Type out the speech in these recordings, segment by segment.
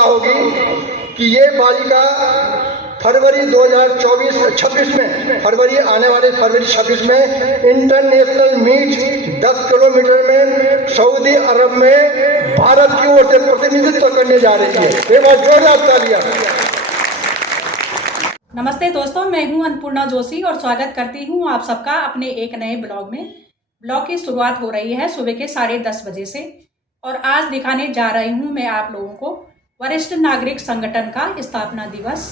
पता होगी कि ये बालिका फरवरी 2026 में आने वाले फरवरी 26 में इंटरनेशनल मीट 10 किलोमीटर में सऊदी अरब में भारत की ओर से प्रतिनिधित्व करने जा रही है। एक बार जोरदार तालियां। नमस्ते दोस्तों, मैं हूं अन्नपूर्णा जोशी और स्वागत करती हूं आप सबका अपने एक नए ब्लॉग में। ब्लॉग की शुरुआत हो रही है सुबह के 10:30 बजे से और आज दिखाने जा रही हूं मैं आप लोगों को वरिष्ठ नागरिक संगठन का स्थापना दिवस।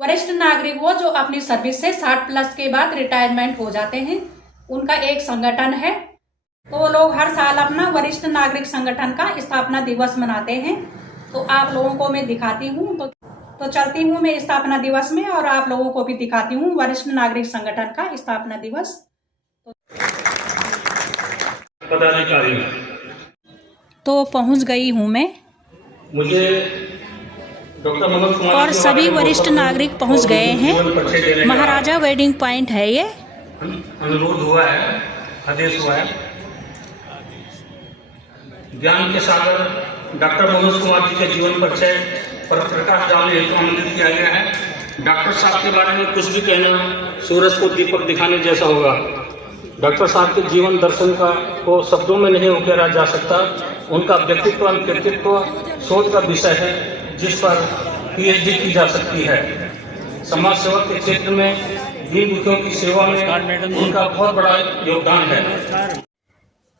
वरिष्ठ नागरिक वो जो अपनी सर्विस से 60+ के बाद रिटायरमेंट हो जाते हैं, उनका एक संगठन है। तो वो लोग हर साल अपना वरिष्ठ नागरिक संगठन का स्थापना दिवस मनाते हैं। तो आप लोगों को मैं दिखाती हूँ, तो चलती हूँ मैं स्थापना दिवस में और आप लोगों को भी दिखाती हूँ वरिष्ठ नागरिक संगठन का स्थापना दिवस। पदाधिकारी तो पहुँच गई हूँ मैं, मुझे डॉक्टर मनोज कुमार और सभी वरिष्ठ नागरिक पहुँच गए हैं। महाराजा वेडिंग पॉइंट है ये। अनुरोध हुआ है, आदेश हुआ है। ज्ञान के सागर डॉक्टर मनोज कुमार जी के जीवन परिचय पर प्रकाश डालने हेतु आमंत्रित किया गया है। डॉक्टर साहब के बारे में कुछ भी कहना सूरज को दीपक दिखाने जैसा होगा। डॉक्टर साहब के जीवन दर्शन को शब्दों में नहीं उकेरा जा सकता। उनका व्यक्तित्व और कृतित्व शोध का विषय है जिस पर PhD की जा सकती है। समाज सेवा के क्षेत्र में दीन दुखियों की सेवा में उनका बहुत बड़ा योगदान है।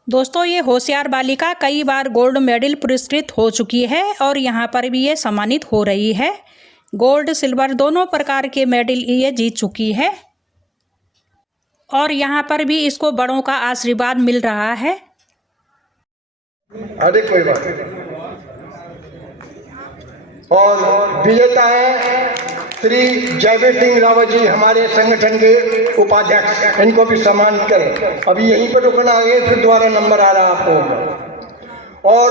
दोस्तों, ये होशियार बालिका कई बार गोल्ड मेडल पुरस्कृत हो चुकी है और यहाँ पर भी ये सम्मानित हो रही है। गोल्ड सिल्वर दोनों प्रकार के मेडल ये जीत चुकी है और यहाँ पर भी इसको बड़ों का आशीर्वाद मिल रहा है। अरे कोई बात नहीं। और विजेता है श्री जयवीर सिंह रावत जी, हमारे संगठन के उपाध्यक्ष। इनको भी सम्मानित करें। अभी यहीं पर रुकना आगे, फिर दोबारा नंबर आ रहा आपको। और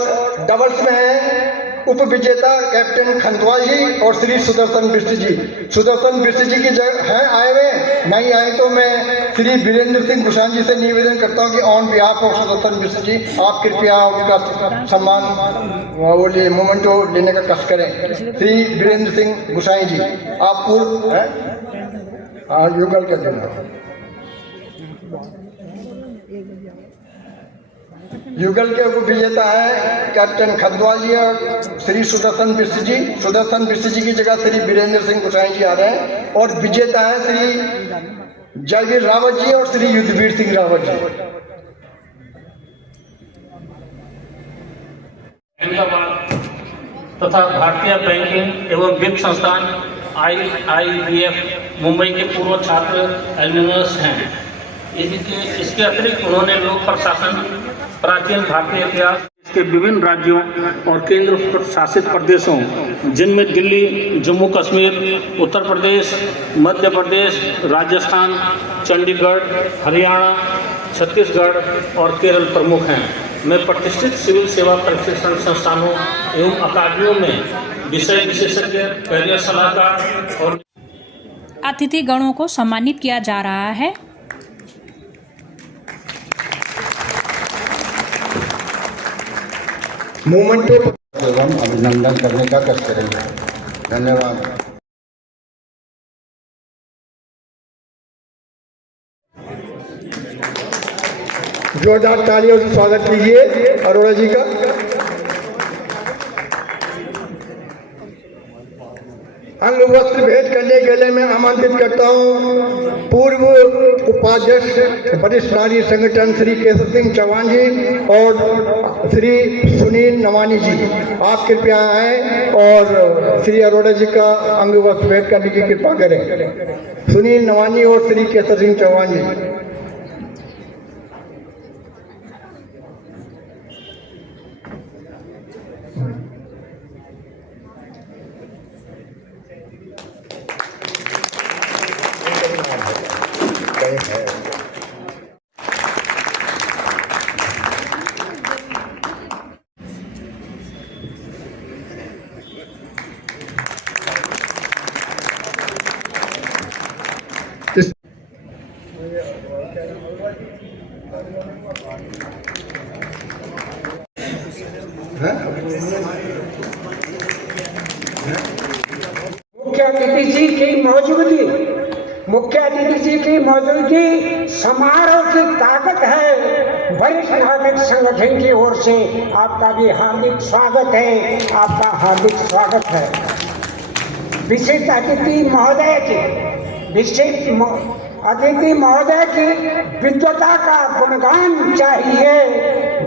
डबल्स में है उप विजेता कैप्टन खंतवाल जी और श्री सुदर्शन बिष्ट जी। सुदर्शन बिष्ट जी की जगह है आए हुए, नहीं आए तो मैं श्री वीरेंद्र सिंह गुसान जी से निवेदन करता हूं कि on behalf of Sudarshan Bisht ji आप कृपया उनका सम्मान वो लिए मोमेंटो लेने का कष्ट करें। श्री वीरेंद्र सिंह गुसाई जी, आप पूर्व युगल कर देना। युगल के उप विजेता है कैप्टन खंतवाल जी और श्री सुदर्शन बिष्ट जी। सुदर्शन बिष्ट जी की जगह श्री वीरेंद्र सिंह गुसाई जी आ रहे हैं। और विजेता है श्री जयवीर रावत जी और श्री युद्धवीर सिंह रावत जी। अहमदाबाद तथा भारतीय बैंकिंग एवं वित्त संस्थान IIBF मुंबई के पूर्व छात्र एल्यूमिनस हैं। इसके अतिरिक्त उन्होंने लोक प्रशासन, प्राचीन भारतीय इतिहास के विभिन्न राज्यों और केंद्र शासित प्रदेशों जिनमें दिल्ली, जम्मू कश्मीर, उत्तर प्रदेश, मध्य प्रदेश, राजस्थान, चंडीगढ़, हरियाणा, छत्तीसगढ़ और केरल प्रमुख हैं, में प्रतिष्ठित सिविल सेवा प्रशिक्षण संस्थानों एवं अकादमियों में विषय विशेषज्ञ, कैरियर सलाहकार और अतिथि गणों को सम्मानित किया जा रहा है। मोमेंटो एवं अभिनंदन करने का कष्ट करेंगे। धन्यवाद। जोरदार तालियों से स्वागत कीजिए अरोड़ा जी का। अंग वस्त्र भेंट करने के लिए मैं आमंत्रित करता हूँ पूर्व उपाध्यक्ष वरिष्ठ नारी संगठन श्री केशव सिंह चौहान जी और श्री सुनील नवानी जी। आप कृपया आएँ और श्री अरोड़ा जी का अंग वस्त्र भेंट करने की कृपा करें। सुनील नवानी और श्री केशव सिंह चौहान जी। मुख्य अतिथि जी की मौजूदगी समारोह की ताकत है। वरिष्ठ नागरिक संगठन की ओर से आपका भी हार्दिक स्वागत है, आपका हार्दिक स्वागत है। विशिष्ट अतिथि महोदय की विद्वता का गुणगान चाहिए।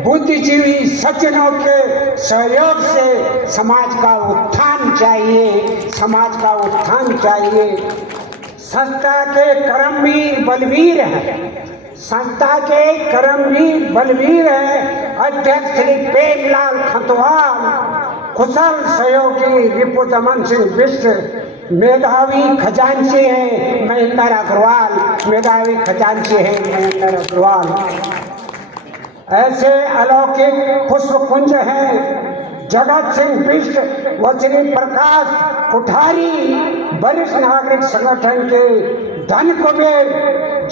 बुद्धिजीवी सज्जनों के सहयोग से समाज का उत्थान चाहिए, समाज का उत्थान चाहिए। संस्था के कर्मवीर बलवीर हैं, संस्था के कर्मवीर बलवीर हैं। अध्यक्ष श्री प्रेमलाल खतवाल, कुशल सहयोगी रिपुदमन सिंह बिष्ट, मेधावी खजांची हैं महेंद्र अग्रवाल, मेधावी खजांची हैं महेंद्र अग्रवाल। ऐसे अलौकिक पुष्पकुंज हैं जगत सिंह बिष्ट व श्री प्रकाश कोठारी, वरिष्ठ नागरिक संगठन के धन कुबेर,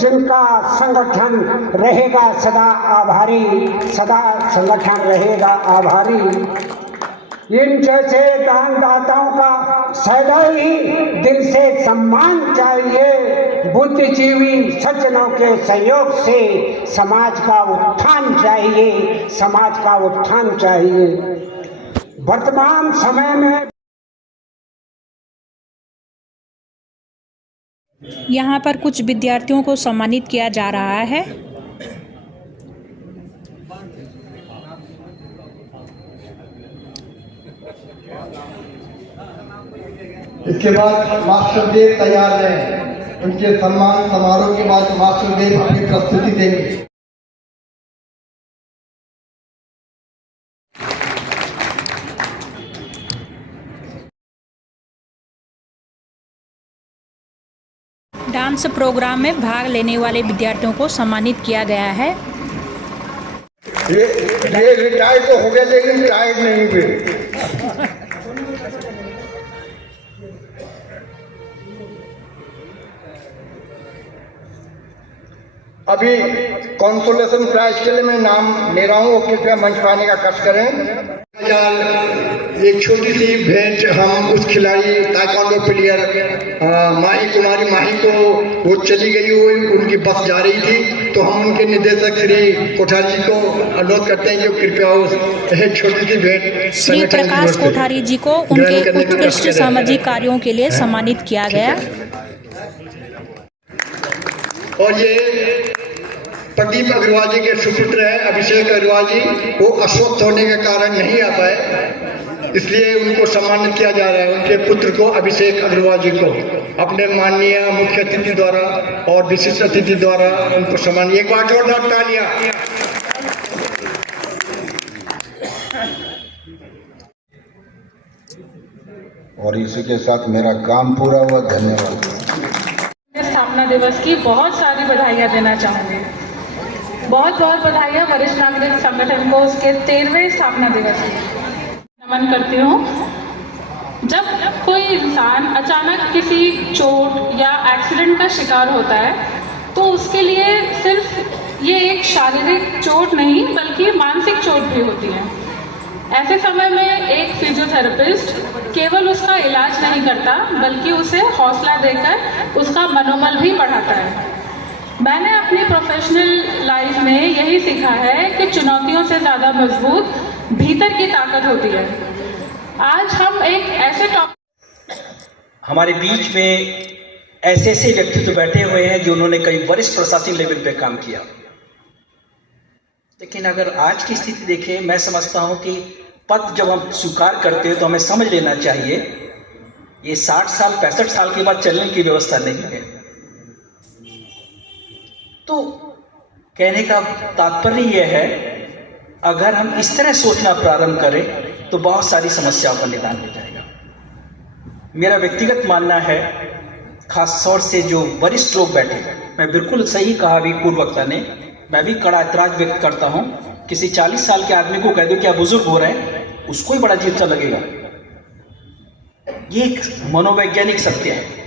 जिनका संगठन रहेगा सदा आभारी, सदा संगठन रहेगा आभारी। इन जैसे दानदाताओं का सदैव ही दिल से सम्मान चाहिए। बुद्धिजीवी सज्जनों के सहयोग से समाज का उत्थान चाहिए, समाज का उत्थान चाहिए। वर्तमान समय में यहाँ पर कुछ विद्यार्थियों को सम्मानित किया जा रहा है। इसके बाद मास्टर देव तैयार हैं। उनके सम्मान समारोह के बाद मास्टर देव अपनी प्रस्तुति देंगे। डांस प्रोग्राम में भाग लेने वाले विद्यार्थियों को सम्मानित किया गया है। ये रिटायर्ड तो हो गया लेकिन टायर्ड नहीं हुए। अभी कॉन्सोलेशन प्राइज के लिए मैं नाम ले रहा हूँ, कृपया मंच पर आने का कष्ट करें। एक छोटी सी भेंट हम उस खिलाड़ी ताइक्वांडो प्लेयर माही कुमारी माही को, वो चली गई, वो उनकी बस जा रही थी, तो हम उनके निदेशक श्री कोठारी जी को अनुरोध करते हैं कि कृपया उस एक छोटी सी भेंट श्री प्रकाश कोठारी जी को उनके उत्कृष्ट सामाजिक कार्यों के लिए सम्मानित किया गया। और ये प्रदीप अग्रवाल जी के सुपुत्र हैं अभिषेक अग्रवाल जी, वो अस्वस्थ होने के कारण नहीं आ पाए, इसलिए उनको सम्मानित किया जा रहा है। उनके पुत्र को अभिषेक अग्रवाल जी को अपने माननीय मुख्य अतिथि द्वारा और विशिष्ट अतिथि द्वारा उनको सम्मान। एक बार जोरदार तालियां। और इसी के साथ मेरा काम पूरा हुआ। धन्यवाद। स्थापना दिवस की बहुत सारी बधाइयाँ देना चाहूँगी। बहुत बहुत बधाइयाँ वरिष्ठ नागरिक संगठन को उसके 13वें स्थापना दिवस की नमन करती हूँ। जब कोई इंसान अचानक किसी चोट या एक्सीडेंट का शिकार होता है तो उसके लिए सिर्फ ये एक शारीरिक चोट नहीं बल्कि मानसिक चोट भी होती है। ऐसे समय में एक फिजियोथेरेपिस्ट केवल उसका इलाज नहीं करता बल्कि उसे हौसला देकर उसका मनोबल भी बढ़ाता है। मैंने अपनी प्रोफेशनल लाइफ में यही सीखा है कि चुनौतियों से ज़्यादा मजबूत भीतर की ताकत होती है। आज हम एक ऐसे हमारे बीच में ऐसे व्यक्तित्व बैठे हुए हैं जो उन्होंने कई वरिष्ठ प्रशासनिक लेवल पे काम किया, लेकिन अगर आज की स्थिति देखें, मैं समझता हूं कि पद जब हम स्वीकार करते हैं तो हमें समझ लेना चाहिए ये 60 साल 65 साल के बाद चलने की व्यवस्था नहीं है। तो कहने का तात्पर्य यह है, अगर हम इस तरह सोचना प्रारंभ करें तो बहुत सारी समस्याओं का निदान हो जाएगा। मेरा व्यक्तिगत मानना है, खास तौर से जो वरिष्ठ लोग बैठे हैं, मैं बिल्कुल सही कहा अभी पूर्व वक्ता ने, मैं भी कड़ा ऐतराज व्यक्त करता हूं। किसी 40 साल के आदमी को कह दो कि आप बुजुर्ग हो रहे हैं, उसको ही बड़ा अजीब सा लगेगा। ये एक मनोवैज्ञानिक सत्य है।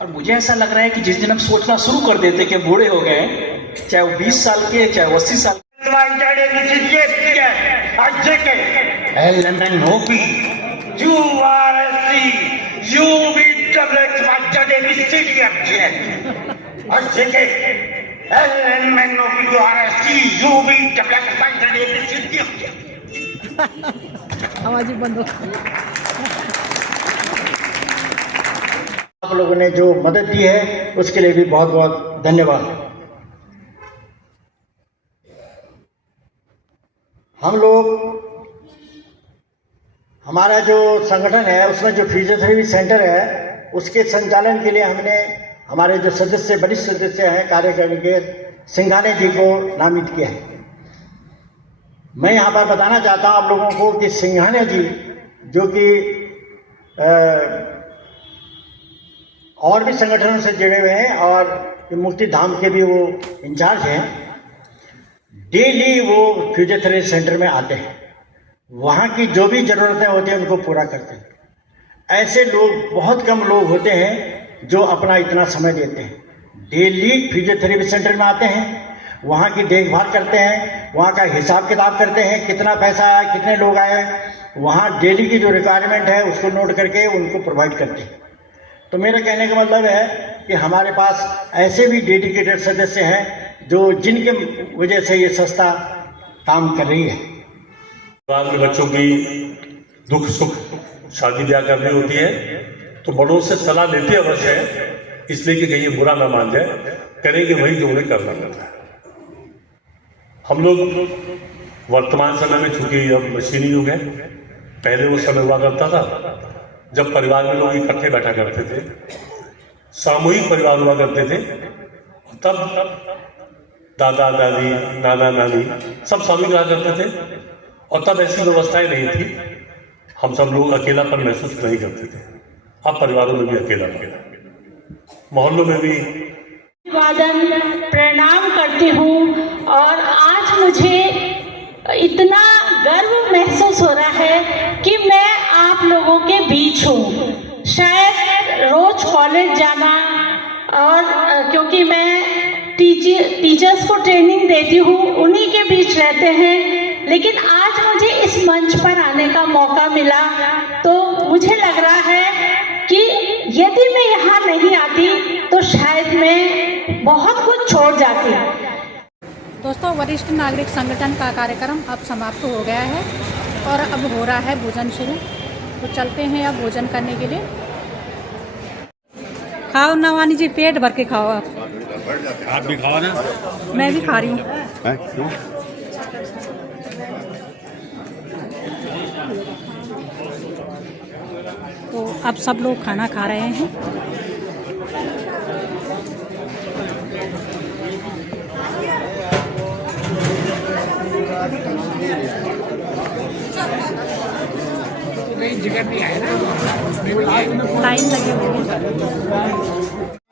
और मुझे ऐसा लग रहा है कि जिस दिन हम सोचना शुरू कर देते कि बूढ़े हो गए, चाहे वो 20 साल के चाहे वो 80 साल URSC, UVWXYZABCDFGH. और सीखे LMNOPURSC, UVWXYZABCDFGH. आवाज ही बंद हो। आप लोगों ने जो मदद दी है उसके लिए भी बहुत बहुत धन्यवाद। हम लोग, हमारा जो संगठन है उसमें जो फिजियोथेरेपी सेंटर है उसके संचालन के लिए हमने हमारे जो सदस्य, वरिष्ठ सदस्य हैं कार्यकारिणी के, सिंघाने जी को नामित किया है। मैं यहाँ पर बताना चाहता हूँ आप लोगों को कि सिंघाने जी जो कि और भी संगठनों से जुड़े हुए हैं और मुक्ति धाम के भी वो इंचार्ज हैं, डेली वो फिजियोथेरेपी सेंटर में आते हैं, वहाँ की जो भी ज़रूरतें होती हैं उनको पूरा करते हैं। ऐसे लोग बहुत कम लोग होते हैं जो अपना इतना समय देते हैं। डेली फिजियोथेरेपी सेंटर में आते हैं, वहाँ की देखभाल करते हैं, वहाँ का हिसाब किताब करते हैं, कितना पैसा आया, कितने लोग आए, वहाँ डेली की जो रिक्वायरमेंट है उसको नोट करके उनको प्रोवाइड करते हैं। तो मेरा कहने का मतलब है कि हमारे पास ऐसे भी डेडिकेटेड सदस्य हैं जो जिनके वजह से ये संस्था काम कर रही है। परिवार में बच्चों की दुख सुख शादी ब्याह करनी होती है तो बड़ों से सलाह लेते अवश्य है, इसलिए कि कहीं ये बुरा ना मान जाए, करेंगे वही जो उन्हें करना रहता है। हम लोग वर्तमान समय में चूंकि अब मशीनी युग है, पहले वो समय हुआ करता था जब परिवार में लोग इकट्ठे बैठा करते थे, सामूहिक परिवार हुआ करते थे, तब दादा दादी, नाना नानी सब सामूहिक रहा करते थे और तब ऐसी व्यवस्थाएं नहीं थी। हम सब लोग अकेलापन महसूस नहीं करते थे। अब परिवारों में भी अकेलापन, मोहल्लों में भी। अभिवादन प्रणाम करती हूँ और आज मुझे इतना गर्व महसूस हो रहा है कि मैं आप लोगों के बीच हूँ। शायद रोज कॉलेज जाना और क्योंकि मैं टीचर्स को ट्रेनिंग देती हूँ, उन्हीं के बीच रहते हैं, लेकिन आज मुझे इस मंच पर आने का मौका मिला तो मुझे लग रहा है कि यदि मैं यहाँ नहीं आती तो शायद मैं बहुत कुछ छोड़ जाती। दोस्तों, वरिष्ठ नागरिक संगठन का कार्यक्रम अब समाप्त हो गया है और अब हो रहा है भोजन शुरू। तो चलते हैं अब भोजन करने के लिए। खाओ नवानी जी, पेट भर के खाओ। आप भी खाओ ना। मैं भी खा रही हूँ। तो अब सब लोग खाना खा रहे हैं। लाइन लगी हुई है।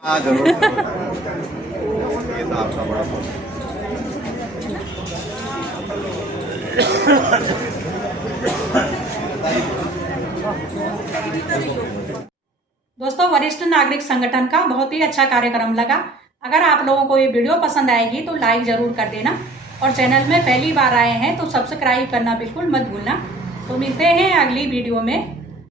हाँ जरूर। ये तो आपका बड़ा दोस्तों, वरिष्ठ नागरिक संगठन का बहुत ही अच्छा कार्यक्रम लगा। अगर आप लोगों को ये वीडियो पसंद आएगी तो लाइक जरूर कर देना और चैनल में पहली बार आए हैं तो सब्सक्राइब करना बिल्कुल मत भूलना। तो मिलते हैं अगली वीडियो में।